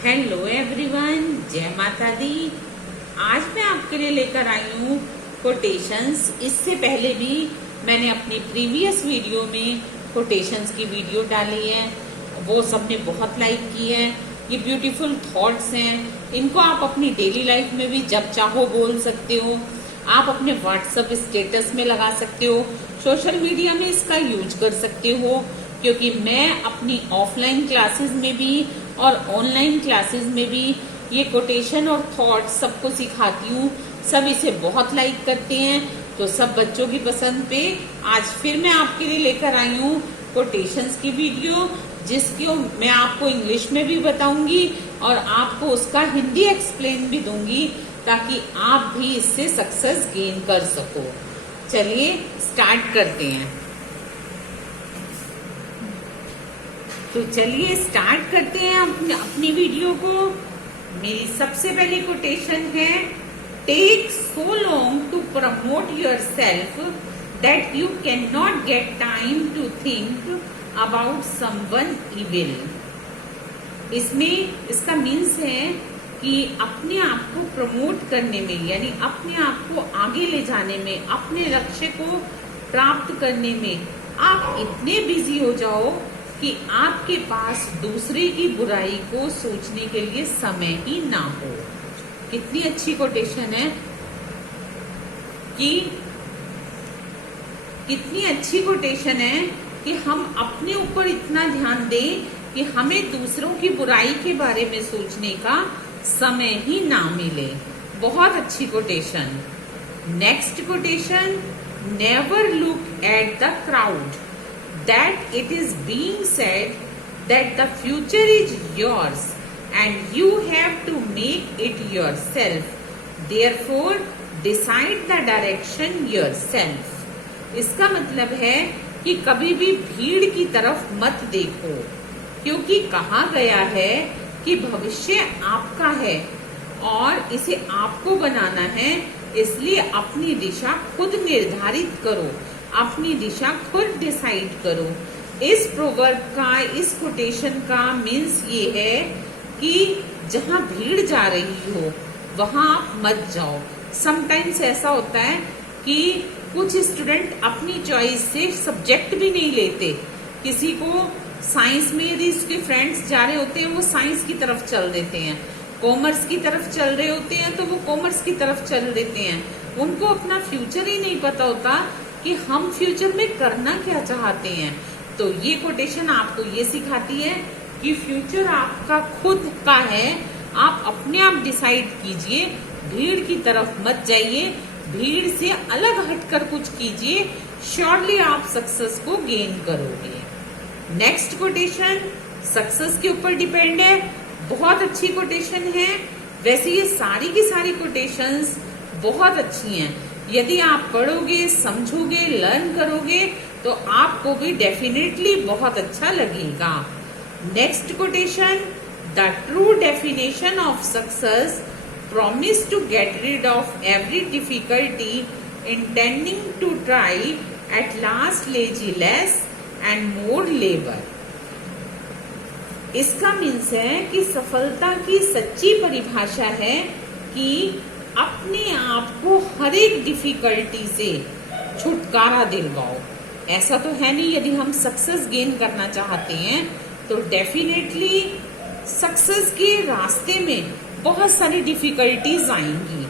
Hello everyone, जय माता दी। आज मैं आपके लिए लेकर आई हूँ कोटेशंस। इससे पहले भी मैंने अपनी प्रीवियस वीडियो में कोटेशंस की वीडियो डाली है, वो सबने बहुत लाइक की है। ये ब्यूटीफुल थॉट्स हैं, इनको आप अपनी डेली लाइफ में भी जब चाहो बोल सकते हो। आप अपने व्हाट्सएप स्टेटस में लगा सकते हो, सोशल मीडिया में इसका यूज कर सकते हो, क्योंकि मैं अपनी ऑफलाइन क्लासेस में भी और ऑनलाइन क्लासेस में भी ये कोटेशन और थॉट्स सबको सिखाती हूँ। सब इसे बहुत लाइक करते हैं, तो सब बच्चों की पसंद पे आज फिर मैं आपके लिए लेकर आई हूँ कोटेशंस की वीडियो, जिसको मैं आपको इंग्लिश में भी बताऊंगी और आपको उसका हिंदी एक्सप्लेन भी दूंगी, ताकि आप भी इससे सक्सेस गेन कर सको। चलिए स्टार्ट करते हैं। तो चलिए स्टार्ट करते हैं अपनी वीडियो को। मेरी सबसे पहली कोटेशन है, take so long to promote yourself that you can not get time to think about someone evil. इसमें इसका मीन्स है कि अपने आप को प्रमोट करने में, यानी अपने आप को आगे ले जाने में, अपने लक्ष्य को प्राप्त करने में आप इतने बिजी हो जाओ कि आपके पास दूसरे की बुराई को सोचने के लिए समय ही ना हो। कितनी अच्छी कोटेशन है कि कितनी अच्छी कोटेशन है कि हम अपने ऊपर इतना ध्यान दें कि हमें दूसरों की बुराई के बारे में सोचने का समय ही ना मिले। बहुत अच्छी quotation. Next quotation, never look at the crowd, that it is being said that the future is yours and you have to make it yourself. Therefore, decide the direction yourself. इसका मतलब है कि कभी भी भीड़ की तरफ मत देखो, क्योंकि कहा गया है कि भविष्य आपका है और इसे आपको बनाना है। इसलिए अपनी दिशा खुद निर्धारित करो, अपनी दिशा खुद डिसाइड करो। इस प्रोवर्ब का, इस कोटेशन का मीन्स ये है कि जहां भीड़ जा रही हो वहां आप मत जाओ। समटाइम्स ऐसा होता है कि कुछ स्टूडेंट अपनी चॉइस से सब्जेक्ट भी नहीं लेते। किसी को साइंस में, यदि उसके फ्रेंड्स जा रहे होते हैं वो साइंस की तरफ चल देते हैं, कॉमर्स की तरफ चल रहे होते हैं तो वो कॉमर्स की तरफ चल देते हैं। उनको अपना फ्यूचर ही नहीं पता होता कि हम फ्यूचर में करना क्या चाहते हैं। तो ये कोटेशन आपको ये सिखाती है कि फ्यूचर आपका खुद का है, आप अपने आप डिसाइड कीजिए, भीड़ की तरफ मत जाइए, भीड़ से अलग हटकर कुछ कीजिए, श्योरली आप सक्सेस को गेन करोगे। नेक्स्ट कोटेशन सक्सेस के ऊपर डिपेंड है, बहुत अच्छी कोटेशन है। वैसे ये सारी की सारी कोटेशंस बहुत अच्छी हैं, यदि आप पढ़ोगे, समझोगे, लर्न करोगे तो आपको भी डेफिनेटली बहुत अच्छा लगेगा। Next quotation, the true definition of success promise to get rid of every difficulty intending to try, at last lazy less and more labour. इसका मीन्स है कि सफलता की सच्ची परिभाषा है कि अपने आप को हर एक डिफिकल्टी से छुटकारा दिलवाओ। ऐसा तो है नहीं, यदि हम सक्सेस गेन करना चाहते हैं तो डेफिनेटली सक्सेस के रास्ते में बहुत सारी डिफिकल्टीज आएंगी।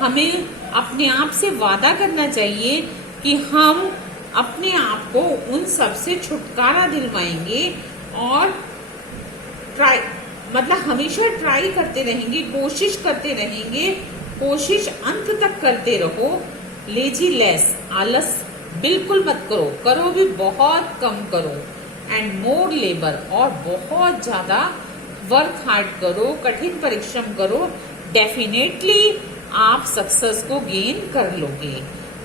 हमें अपने आप से वादा करना चाहिए कि हम अपने आप को उन सब से छुटकारा दिलवाएंगे और हमेशा ट्राई करते रहेंगे, कोशिश करते रहेंगे, कोशिश अंत तक करते रहो। लेजी लेस, आलस बिल्कुल मत करो, करो भी बहुत कम करो। एंड मोर लेबर, और बहुत ज्यादा वर्क हार्ड करो, कठिन परिश्रम करो, डेफिनेटली आप सक्सेस को गेन कर लोगे।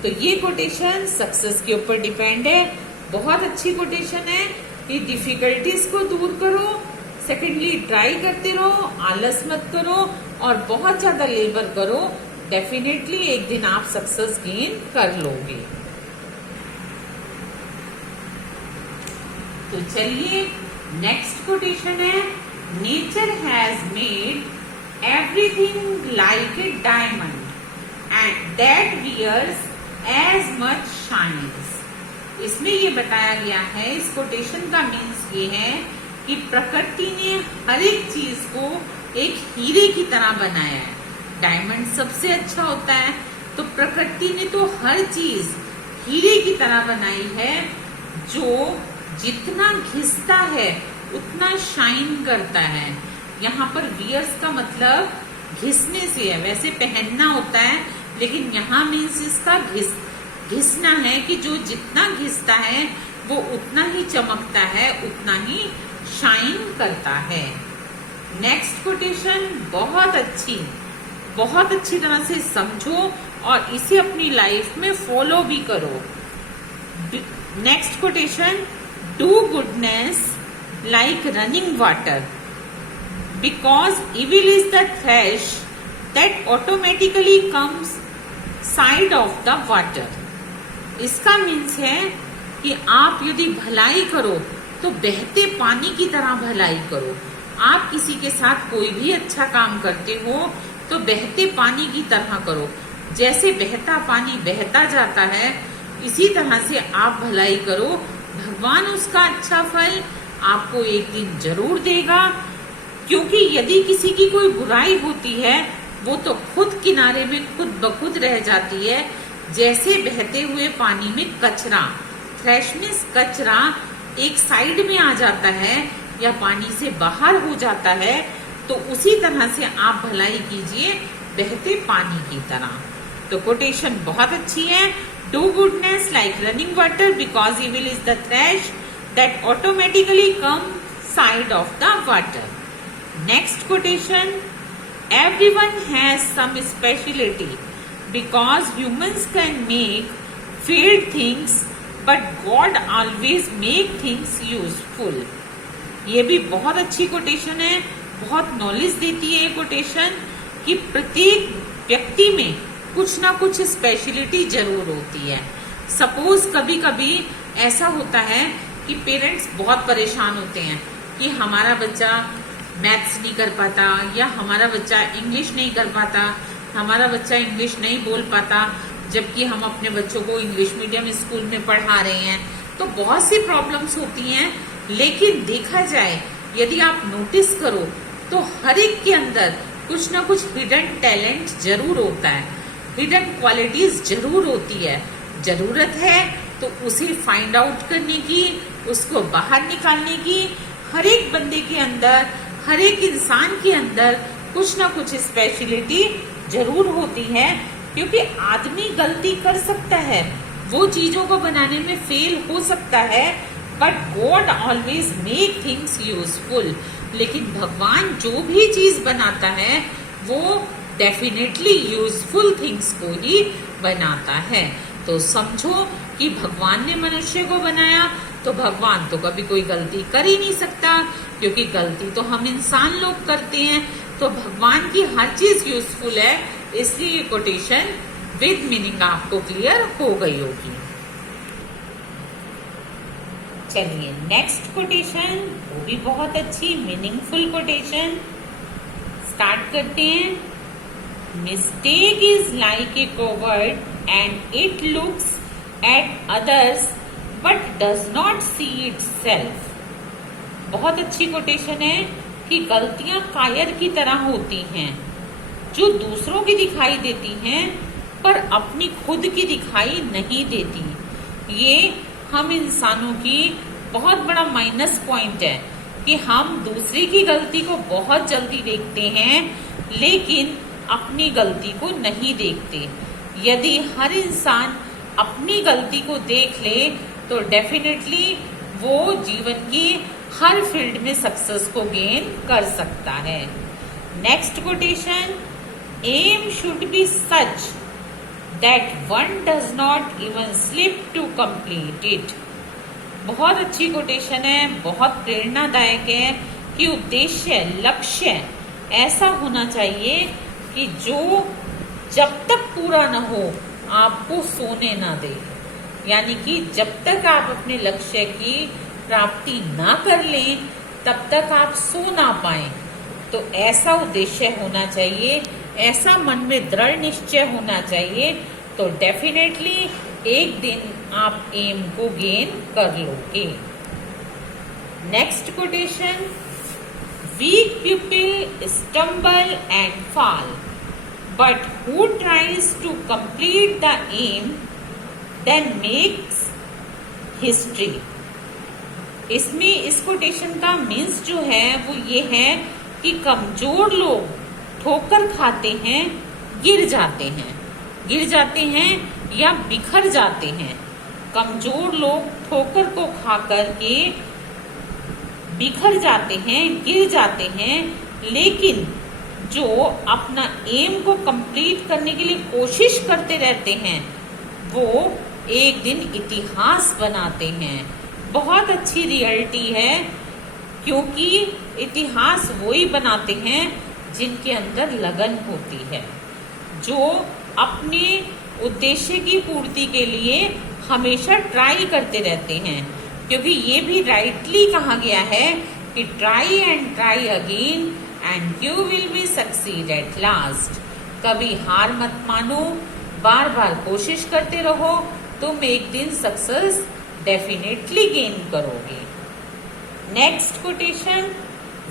तो ये कोटेशन सक्सेस के ऊपर डिपेंड है, बहुत अच्छी कोटेशन है कि डिफिकल्टीज को दूर करो, सेकेंडली ट्राई करते रहो, आलस मत करो और बहुत ज्यादा लेबर करो, डेफिनेटली एक दिन आप सक्सेस गेन कर लोगे। तो चलिए नेक्स्ट कोटेशन है, nature has made everything like a diamond and that wears as much shines. इसमें ये बताया गया है, इस कोटेशन का मीन्स ये है कि प्रकृति ने हर एक चीज को एक हीरे की तरह बनाया है। डायमंड सबसे अच्छा होता है, तो प्रकृति ने तो हर चीज हीरे की तरह बनाई है, जो जितना घिसता है उतना शाइन करता है। यहाँ पर वियर्स का मतलब घिसने से है, वैसे पहनना होता है, लेकिन यहाँ मीन्स इसका घिसना है कि जो जितना घिसता है वो उतना ही चमकता है, उतना ही शाइन करता है। नेक्स्ट कोटेशन बहुत अच्छी तरह से समझो और इसे अपनी लाइफ में फॉलो भी करो। Next quotation, do goodness like running water because evil is the thresh that automatically comes side of the water. इसका मीन्स है कि आप यदि भलाई करो तो बहते पानी की तरह भलाई करो। आप किसी के साथ कोई भी अच्छा काम करते हो तो बहते पानी की तरह करो। जैसे बहता पानी बहता जाता है, इसी तरह से आप भलाई करो। भगवान उसका अच्छा फल आपको एक दिन जरूर देगा, क्योंकि यदि किसी की कोई बुराई होती है वो तो खुद किनारे में खुद ब खुद रह जाती है। जैसे बहते हुए पानी में कचरा, थ्रेश में कचरा एक साइड में आ जाता है या पानी से बाहर हो जाता है, तो उसी तरह से आप भलाई कीजिए बहते पानी की तरह। तो कोटेशन बहुत अच्छी है, do goodness like running water because evil is the thresh that automatically come side of the water. Next quotation, everyone has some speciality because humans can make failed things but God always make things useful। ये भी बहुत अच्छी quotation है, बहुत knowledge देती है ये quotation कि प्रत्येक व्यक्ति में कुछ ना कुछ स्पेशलिटी जरूर होती है। सपोज कभी कभी ऐसा होता है कि पेरेंट्स बहुत परेशान होते हैं कि हमारा बच्चा मैथ्स नहीं कर पाता, या हमारा बच्चा इंग्लिश नहीं कर पाता, हमारा बच्चा इंग्लिश नहीं बोल पाता, जबकि हम अपने बच्चों को इंग्लिश मीडियम स्कूल में पढ़ा रहे हैं। तो बहुत सी प्रॉब्लम्स होती हैं, लेकिन देखा जाए यदि आप नोटिस करो तो हर एक के अंदर कुछ ना कुछ हिडन टैलेंट जरूर होता है, हिडन क्वालिटीज जरूर होती है। जरूरत है तो उसे फाइंड आउट करने की, उसको बाहर निकालने की। हर एक बंदे के अंदर, हर एक इंसान के अंदर कुछ ना कुछ स्पेशलिटी जरूर होती है, क्योंकि आदमी गलती कर सकता है, वो चीजों को बनाने में फेल हो सकता है, but God always make things useful. लेकिन भगवान जो भी चीज बनाता है वो डेफिनेटली यूजफुल थिंग्स को ही बनाता है। तो समझो कि भगवान ने मनुष्य को बनाया, तो भगवान तो कभी कोई गलती कर ही नहीं सकता, क्योंकि गलती तो हम इंसान लोग करते हैं। तो भगवान की हर चीज यूजफुल है, इसलिए ये कोटेशन विद मीनिंग आपको क्लियर हो गई होगी। चलिए नेक्स्ट कोटेशन, वो भी बहुत अच्छी मीनिंगफुल कोटेशन स्टार्ट करते हैं। Mistake is like a coward and it looks at others but does not see itself. बहुत अच्छी कोटेशन है कि गलतियां कायर की तरह होती हैं, जो दूसरों की दिखाई देती हैं पर अपनी खुद की दिखाई नहीं देती। ये हम इंसानों की बहुत बड़ा माइनस पॉइंट है कि हम दूसरे की गलती को बहुत जल्दी देखते हैं, लेकिन अपनी गलती को नहीं देखते। यदि हर इंसान अपनी गलती को देख ले तो डेफिनेटली वो जीवन की हर फील्ड में सक्सेस को गेन कर सकता है। Next quotation, aim should be such that one does not even slip to complete it. बहुत अच्छी कोटेशन है, बहुत प्रेरणादायक है कि उद्देश्य, लक्ष्य ऐसा होना चाहिए कि जो जब तक पूरा न हो आपको सोने ना दे। यानी कि जब तक आप अपने लक्ष्य की प्राप्ति ना कर लें तब तक आप सो ना पाए। तो ऐसा उद्देश्य होना चाहिए, ऐसा मन में दृढ़ निश्चय होना चाहिए, तो डेफिनेटली एक दिन आप एम को गेन कर लोगे। Next quotation, weak people stumble and fall, but who tries to complete the aim then makes history. इसमें इस कोटेशन का मीन्स जो है वो ये है कि कमजोर लोग ठोकर खाते हैं, गिर जाते हैं या बिखर जाते हैं। कमजोर लोग ठोकर को खा कर के बिखर जाते हैं, गिर जाते हैं, लेकिन जो अपना एम को कंप्लीट करने के लिए कोशिश करते रहते हैं वो एक दिन इतिहास बनाते हैं। बहुत अच्छी रियलिटी है, क्योंकि इतिहास वही बनाते हैं जिनके अंदर लगन होती है, जो अपने उद्देश्य की पूर्ति के लिए हमेशा ट्राई करते रहते हैं। क्योंकि ये भी राइटली कहा गया है कि try and try again and you will be succeed at last. कभी हार मत मानो, बार बार कोशिश करते रहो, तुम एक दिन सक्सेस डेफिनेटली गेन करोगे। Next quotation,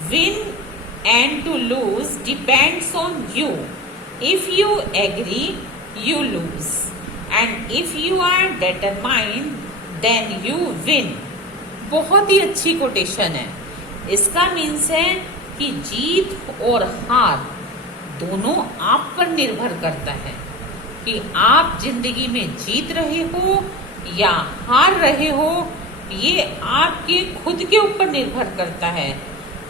win and to lose depends on you, if you agree you lose and if you are determined then you win. बहुत ही अच्छी कोटेशन है। इसका मीन्स है कि जीत और हार दोनों आप पर निर्भर करता है, कि आप जिंदगी में जीत रहे हो या हार रहे हो, ये आपके खुद के ऊपर निर्भर करता है।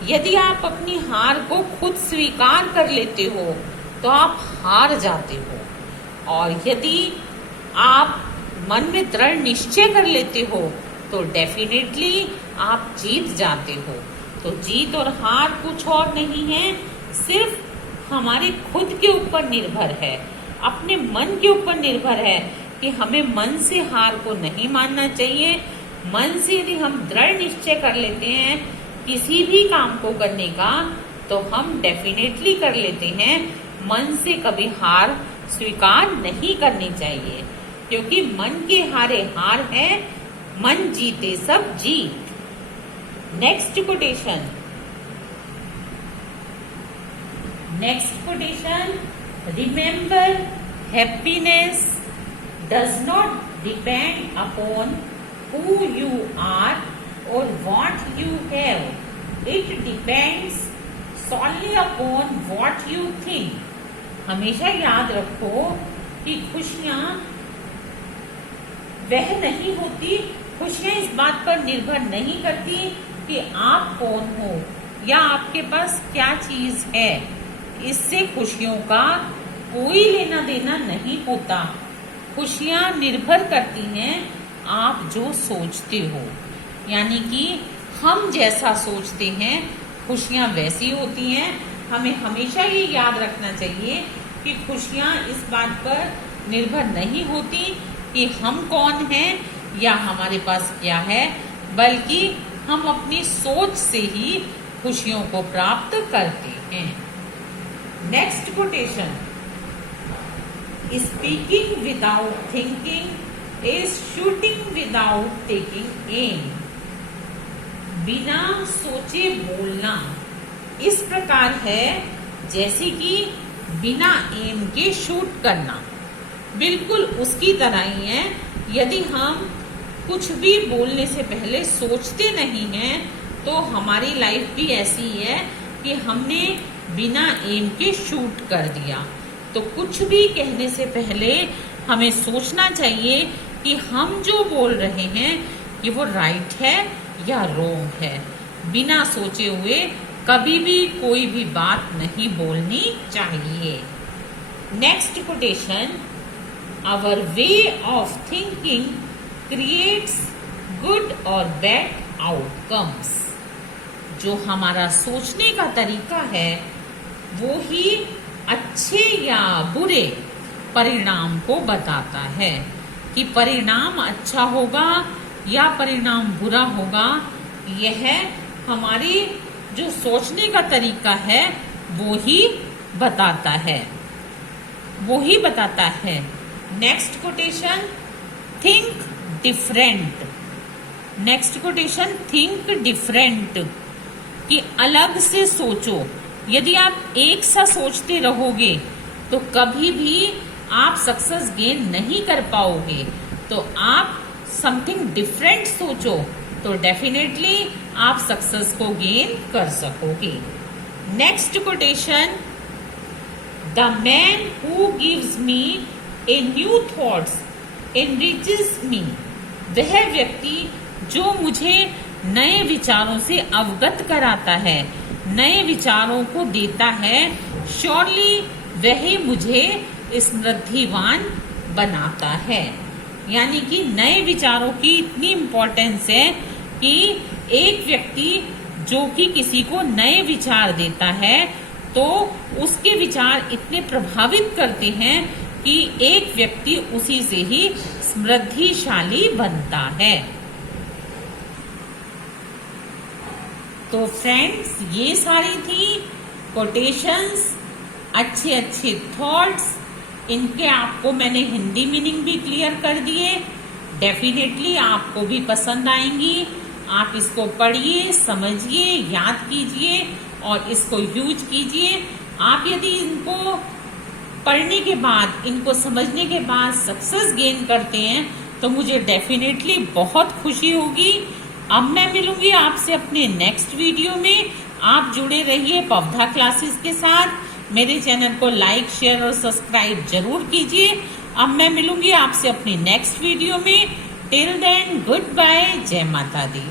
यदि आप अपनी हार को खुद स्वीकार कर लेते हो तो आप हार जाते हो, और यदि आप मन में दृढ़ निश्चय कर लेते हो तो डेफिनेटली आप जीत जाते हो। तो जीत और हार कुछ और नहीं है, सिर्फ हमारे खुद के ऊपर निर्भर है, अपने मन के ऊपर निर्भर है कि हमें मन से हार को नहीं मानना चाहिए। मन से यदि हम दृढ़ निश्चय कर लेते हैं किसी भी काम को करने का, तो हम डेफिनेटली कर लेते हैं। मन से कभी हार स्वीकार नहीं करनी चाहिए, क्योंकि मन के हारे हार है, मन जीते सब जीत। Next quotation, remember happiness does not depend upon who you are or what you have. It depends solely upon what you think. हमेशा याद रखो कि खुशियाँ वह नहीं होती, खुशियाँ इस बात पर निर्भर नहीं करती कि आप कौन हो या आपके पास क्या चीज है। इससे खुशियों का कोई लेना देना नहीं होता। खुशियाँ निर्भर करती हैं आप जो सोचते हो, यानी कि हम जैसा सोचते हैं खुशियाँ वैसी होती हैं। हमें हमेशा ये याद रखना चाहिए कि खुशियाँ इस बात पर निर्भर नहीं होती कि हम कौन हैं या हमारे पास क्या है, बल्कि हम अपनी सोच से ही खुशियों को प्राप्त करते हैं। Next quotation, speaking without thinking is shooting without taking aim. बिना सोचे बोलना इस प्रकार है जैसे कि बिना एम के शूट करना, बिल्कुल उसकी तरह ही है। यदि हम कुछ भी बोलने से पहले सोचते नहीं हैं तो हमारी लाइफ भी ऐसी है कि हमने बिना एम के शूट कर दिया। तो कुछ भी कहने से पहले हमें सोचना चाहिए कि हम जो बोल रहे हैं कि वो राइट है या रॉन्ग है। बिना सोचे हुए कभी भी कोई भी बात नहीं बोलनी चाहिए। Next quotation, our way of thinking creates good और बैड आउटकम्स। जो हमारा सोचने का तरीका है वो ही अच्छे या बुरे परिणाम को बताता है, कि परिणाम अच्छा होगा या परिणाम बुरा होगा। यह हमारी जो सोचने का तरीका है वो ही बताता है। Next quotation, think different. Next quotation, think different, कि अलग से सोचो। यदि आप एक सा सोचते रहोगे तो कभी भी आप सक्सेस गेन नहीं कर पाओगे। तो आप समथिंग डिफरेंट सोचो तो डेफिनेटली आप सक्सेस को गेन कर सकोगे। Next quotation, the man who gives me a new thoughts enriches me. वह व्यक्ति जो मुझे नए विचारों से अवगत कराता है, नए विचारों को देता है, श्योरली वह मुझे समृद्धिवान बनाता है। यानी कि नए विचारों की इतनी इम्पोर्टेंस है कि एक व्यक्ति जो कि किसी को नए विचार देता है तो उसके विचार इतने प्रभावित करते हैं कि एक व्यक्ति उसी से ही समृद्धिशाली बनता है। तो फ्रेंड्स, ये सारी थी कोटेशंस, अच्छे अच्छे थॉट्स। इनके आपको मैंने हिंदी मीनिंग भी क्लियर कर दिए। डेफिनेटली आपको भी पसंद आएंगी। आप इसको पढ़िए, समझिए, याद कीजिए और इसको यूज कीजिए। आप यदि इनको पढ़ने के बाद, इनको समझने के बाद सक्सेस गेन करते हैं तो मुझे डेफिनेटली बहुत खुशी होगी। अब मैं मिलूंगी आपसे अपने नेक्स्ट वीडियो में। आप जुड़े रहिए पवधा क्लासेस के साथ। मेरे चैनल को लाइक, शेयर और सब्सक्राइब जरूर कीजिए। अब मैं मिलूंगी आपसे अपनी नेक्स्ट वीडियो में। टिल देन, गुड बाय, जय माता दी।